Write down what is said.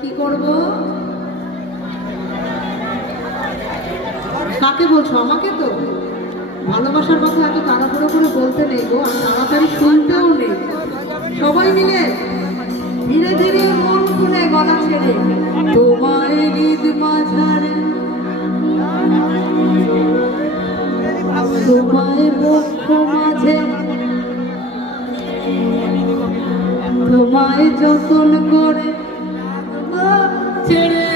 কি করব? কাকে বলছো? আমাকে তো। ভালোবাসার কথা এত তাড়াহুড়ো করে বলতে নেই গো, আর তাড়াতাড়ি শুনতেও নেই। সবাই মিলে ধীরে ধীরে মন খুলে গলা ছেড়ে তোমায় হৃদ মাঝারে তোমায় বক্ষ মাঝে তোমায় যতন করে ছেড়ে